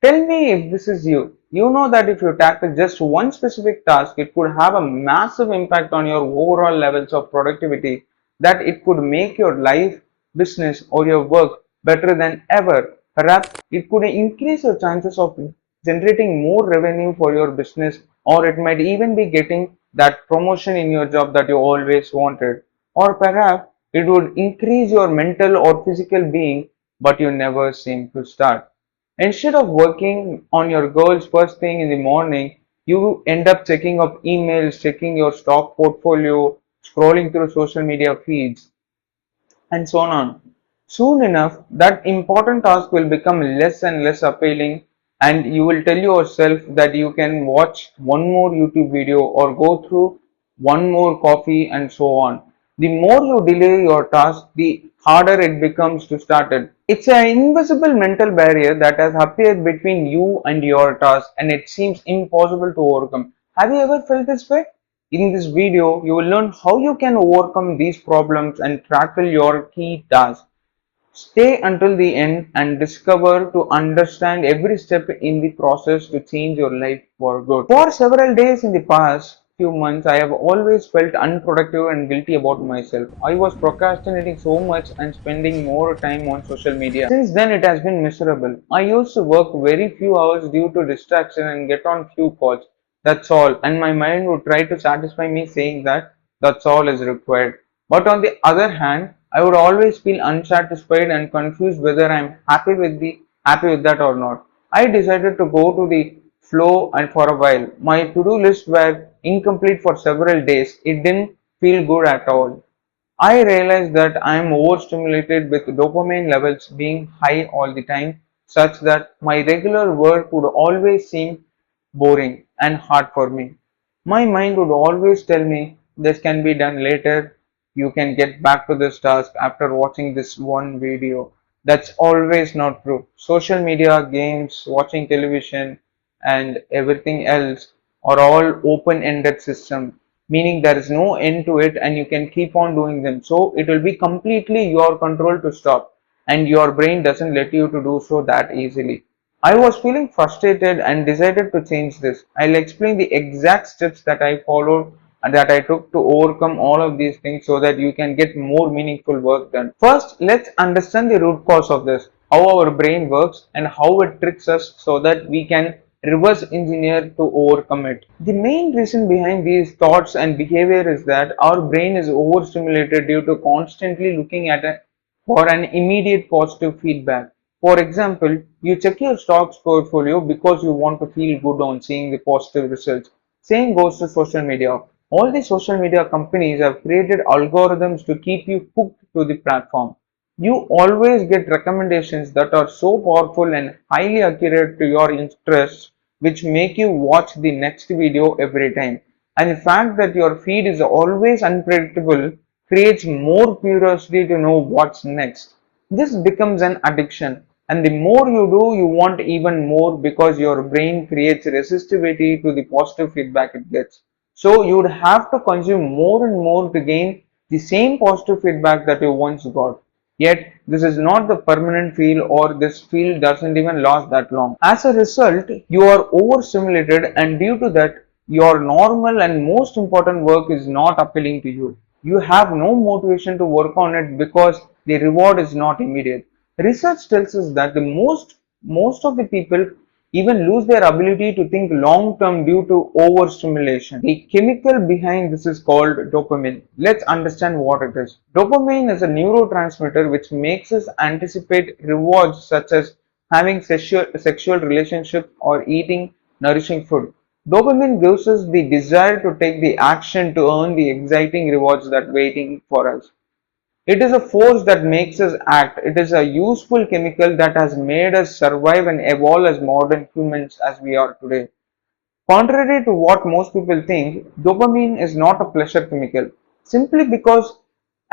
Tell me if this is you. You know that if you tackle just one specific task, it could have a massive impact on your overall levels of productivity, that it could make your life, business, or your work better than ever. Perhaps it could increase your chances of generating more revenue for your business, or it might even be getting that promotion in your job that you always wanted. Or perhaps it would increase your mental or physical being, but you never seem to start. Instead of working on your goals first thing in the morning, you end up checking up emails, checking your stock portfolio, scrolling through social media feeds, and so on. Soon enough, that important task will become less and less appealing, and you will tell yourself that you can watch one more YouTube video or go through one more coffee and so on. The more you delay your task, the harder it becomes to start it. It's an invisible mental barrier that has appeared between you and your task, and it seems impossible to overcome. Have you ever felt this way? In this video, you will learn how you can overcome these problems and tackle your key tasks. Stay until the end and discover to understand every step in the process to change your life for good. For several days in the past few months, I have always felt unproductive and guilty about myself. I was procrastinating so much and spending more time on social media. Since then, it has been miserable. I used to work very few hours due to distraction and get on few calls. That's all. And my mind would try to satisfy me saying that that's all is required. But on the other hand, I would always feel unsatisfied and confused whether I'm happy with that or not. I decided to go to the flow and for a while. My to-do list were incomplete for several days. It didn't feel good at all. I realized that I am overstimulated with dopamine levels being high all the time, such that my regular work would always seem boring and hard for me. My mind would always tell me this can be done later, you can get back to this task after watching this one video. That's always not true. Social media, games, watching television, and everything else are all open-ended system, meaning there is no end to it and you can keep on doing them. So it will be completely your control to stop, and your brain doesn't let you to do so that easily. I was feeling frustrated and decided to change this. I'll explain the exact steps that I followed and that I took to overcome all of these things so that you can get more meaningful work done. First, let's understand the root cause of this, how our brain works and how it tricks us so that we can reverse engineer to overcome it. The main reason behind these thoughts and behavior is that our brain is overstimulated due to constantly looking at it for an immediate positive feedback. For example, you check your stocks portfolio because you want to feel good on seeing the positive results. Same goes to social media. All the social media companies have created algorithms to keep you hooked to the platform. You always get recommendations that are so powerful and highly accurate to your interests, which make you watch the next video every time. And the fact that your feed is always unpredictable creates more curiosity to know what's next. This becomes an addiction, and the more you do, you want even more because your brain creates resistivity to the positive feedback it gets. So you would have to consume more and more to gain the same positive feedback that you once got. Yet, this is not the permanent feel, or this feel doesn't even last that long. As a result, you are overstimulated, and due to that, your normal and most important work is not appealing to you. You have no motivation to work on it because the reward is not immediate. Research tells us that the most of the people even lose their ability to think long term due to overstimulation. The chemical behind this is called dopamine. Let's understand what it is. Dopamine is a neurotransmitter which makes us anticipate rewards such as having sexual relationship or eating nourishing food. Dopamine gives us the desire to take the action to earn the exciting rewards that waiting for us. It is a force that makes us act. It is a useful chemical that has made us survive and evolve as modern humans as we are today. Contrary to what most people think, dopamine is not a pleasure chemical. Simply because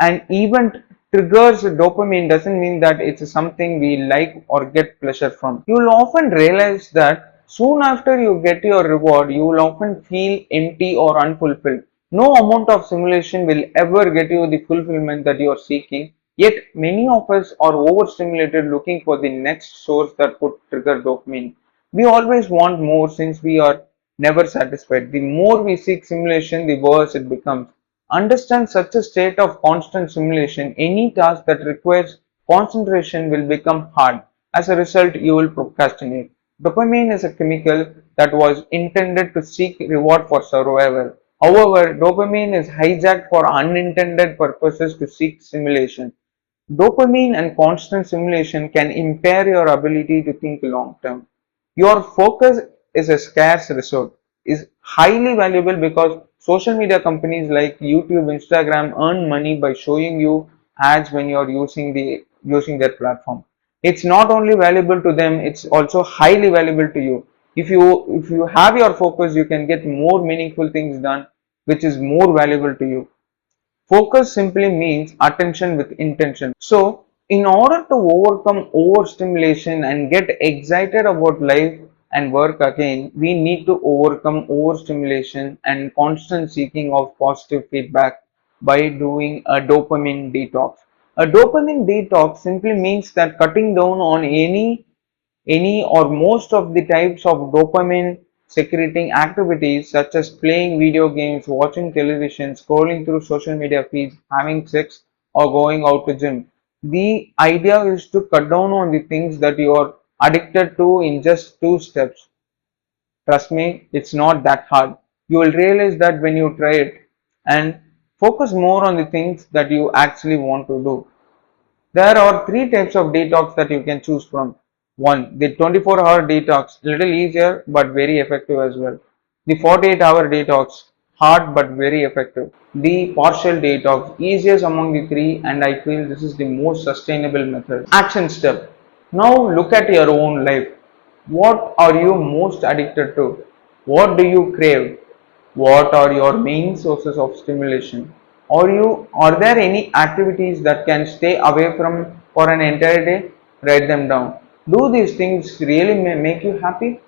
an event triggers dopamine doesn't mean that it's something we like or get pleasure from. You will often realize that soon after you get your reward, you will often feel empty or unfulfilled. No amount of simulation will ever get you the fulfillment that you are seeking. Yet many of us are overstimulated looking for the next source that could trigger dopamine. We always want more since we are never satisfied. The more we seek stimulation, the worse it becomes. Understand such a state of constant stimulation, any task that requires concentration will become hard. As a result, you will procrastinate. Dopamine is a chemical that was intended to seek reward for survival. However, dopamine is hijacked for unintended purposes to seek stimulation. Dopamine and constant stimulation can impair your ability to think long term. Your focus is a scarce resource, is highly valuable because social media companies like YouTube, Instagram earn money by showing you ads when you're using their platform. It's not only valuable to them, it's also highly valuable to you. If you have your focus, you can get more meaningful things done, which is more valuable to you. Focus simply means attention with intention. So, in order to overcome overstimulation and get excited about life and work again, we need to overcome overstimulation and constant seeking of positive feedback by doing a dopamine detox. A dopamine detox simply means that cutting down on any or most of the types of dopamine secreting activities such as playing video games, watching television, scrolling through social media feeds, having sex, or going out to gym. The idea is to cut down on the things that you are addicted to in just 2 steps. Trust me, it's not that hard. You will realize that when you try it, and focus more on the things that you actually want to do. There are three types of detox that you can choose from. One, the 24-hour detox, little easier but very effective as well. The 48-hour detox, hard but very effective. The partial detox, easiest among the three, and I feel this is the most sustainable method. Action step. Now look at your own life. What are you most addicted to? What do you crave? What are your main sources of stimulation? Are there any activities that can stay away from for an entire day? Write them down. Do these things really make you happy?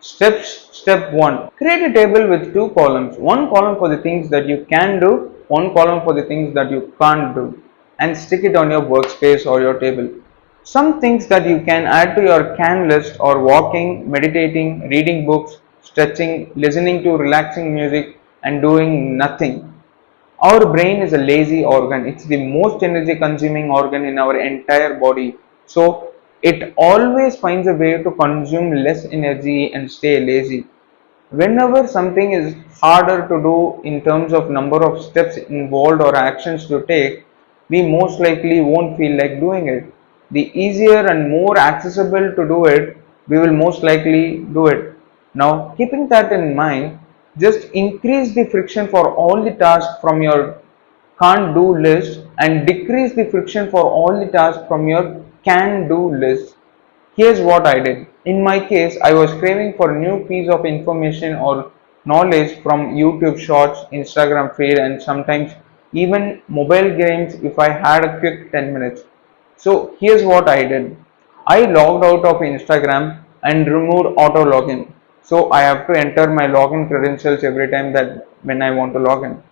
Step 1. Create a table with two columns. One column for the things that you can do, one column for the things that you can't do, and stick it on your workspace or your table. Some things that you can add to your can list are walking, meditating, reading books, stretching, listening to relaxing music, and doing nothing. Our brain is a lazy organ. It's the most energy consuming organ in our entire body. So it always finds a way to consume less energy and stay lazy. Whenever something is harder to do in terms of number of steps involved or actions to take, we most likely won't feel like doing it. The easier and more accessible to do it, we will most likely do it. Now, keeping that in mind, just increase the friction for all the tasks from your can't do list and decrease the friction for all the tasks from your can do list. Here's what I did. In my case, I was craving for a new piece of information or knowledge from YouTube Shorts, Instagram feed, and sometimes even mobile games if I had a quick 10 minutes. So here's what I did. I logged out of Instagram and removed auto login. So I have to enter my login credentials every time that when I want to log in.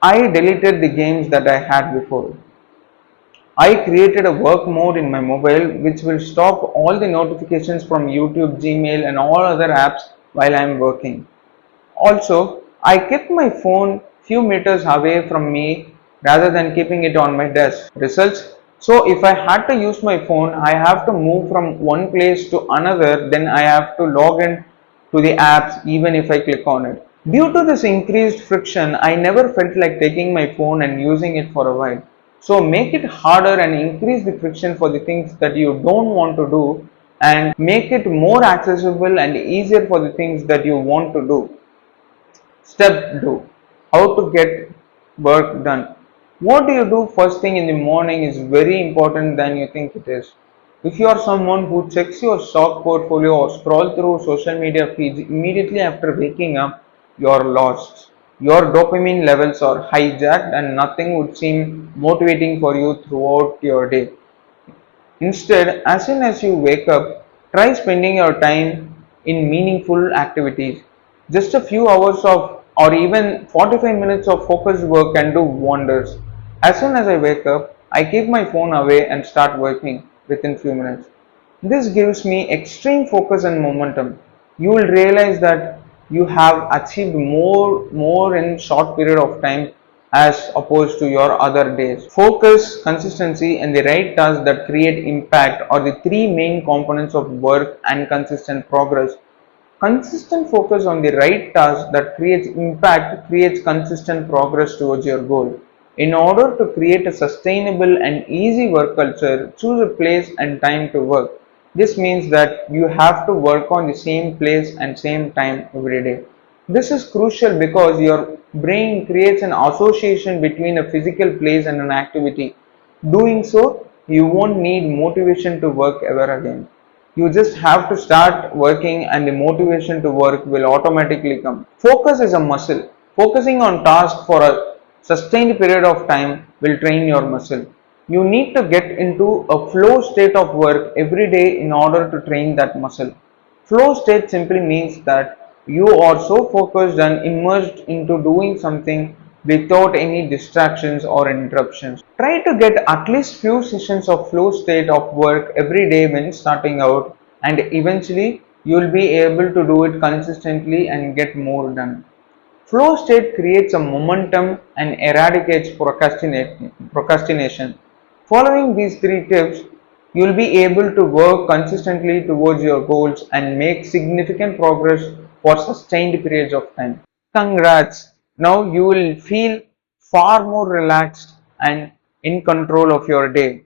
I deleted the games that I had before. I created a work mode in my mobile which will stop all the notifications from YouTube, Gmail, and all other apps while I am working. Also, I kept my phone few meters away from me rather than keeping it on my desk. Results? So if I had to use my phone, I have to move from one place to another, then I have to log in to the apps even if I click on it. Due to this increased friction, I never felt like taking my phone and using it for a while. So make it harder and increase the friction for the things that you don't want to do and make it more accessible and easier for the things that you want to do. Step 2. How to get work done. What do you do first thing in the morning is very important than you think it is. If you are someone who checks your stock portfolio or scroll through social media feeds immediately after waking up, you are lost. Your dopamine levels are hijacked and nothing would seem motivating for you throughout your day. Instead, as soon as you wake up, try spending your time in meaningful activities. Just a few hours of or even 45 minutes of focused work can do wonders. As soon as I wake up, I keep my phone away and start working within few minutes. This gives me extreme focus and momentum. You will realize that you have achieved more in short period of time as opposed to your other days. Focus, consistency and the right tasks that create impact are the three main components of work and consistent progress. Consistent focus on the right task that creates impact creates consistent progress towards your goal. In order to create a sustainable and easy work culture, choose a place and time to work. This means that you have to work on the same place and same time every day. This is crucial because your brain creates an association between a physical place and an activity. Doing so, you won't need motivation to work ever again. You just have to start working and the motivation to work will automatically come. Focus is a muscle. Focusing on task for a sustained period of time will train your muscle. You need to get into a flow state of work every day in order to train that muscle. Flow state simply means that you are so focused and immersed into doing something without any distractions or interruptions. Try to get at least few sessions of flow state of work every day when starting out, and eventually you will be able to do it consistently and get more done. Flow state creates a momentum and eradicates procrastination. Following these three tips, you will be able to work consistently towards your goals and make significant progress for sustained periods of time. Congrats! Now you will feel far more relaxed and in control of your day.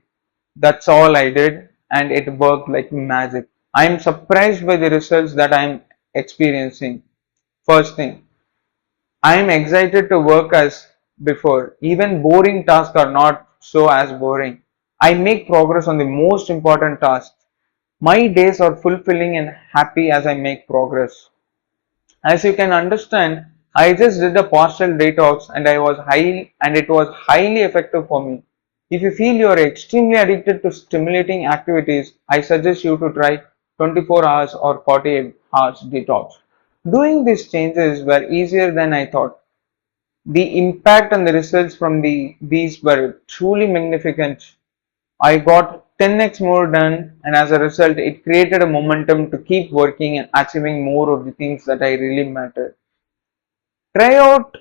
That's all I did, and it worked like magic. I am surprised by the results that I am experiencing. First thing, I am excited to work as before. Even boring tasks are not so as boring. I make progress on the most important tasks. My days are fulfilling and happy as I make progress. As you can understand, I just did a partial detox and it was highly effective for me. If you feel you are extremely addicted to stimulating activities, I suggest you to try 24 hours or 48 hours detox. Doing these changes were easier than I thought. The impact and the results from these were truly magnificent. I got 10x more done, and as a result, it created a momentum to keep working and achieving more of the things that I really mattered. Try out,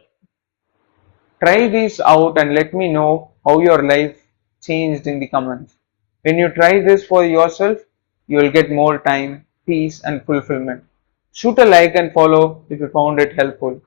try these out, and let me know how your life changed in the comments. When you try this for yourself, you will get more time, peace, and fulfillment. Shoot a like and follow if you found it helpful.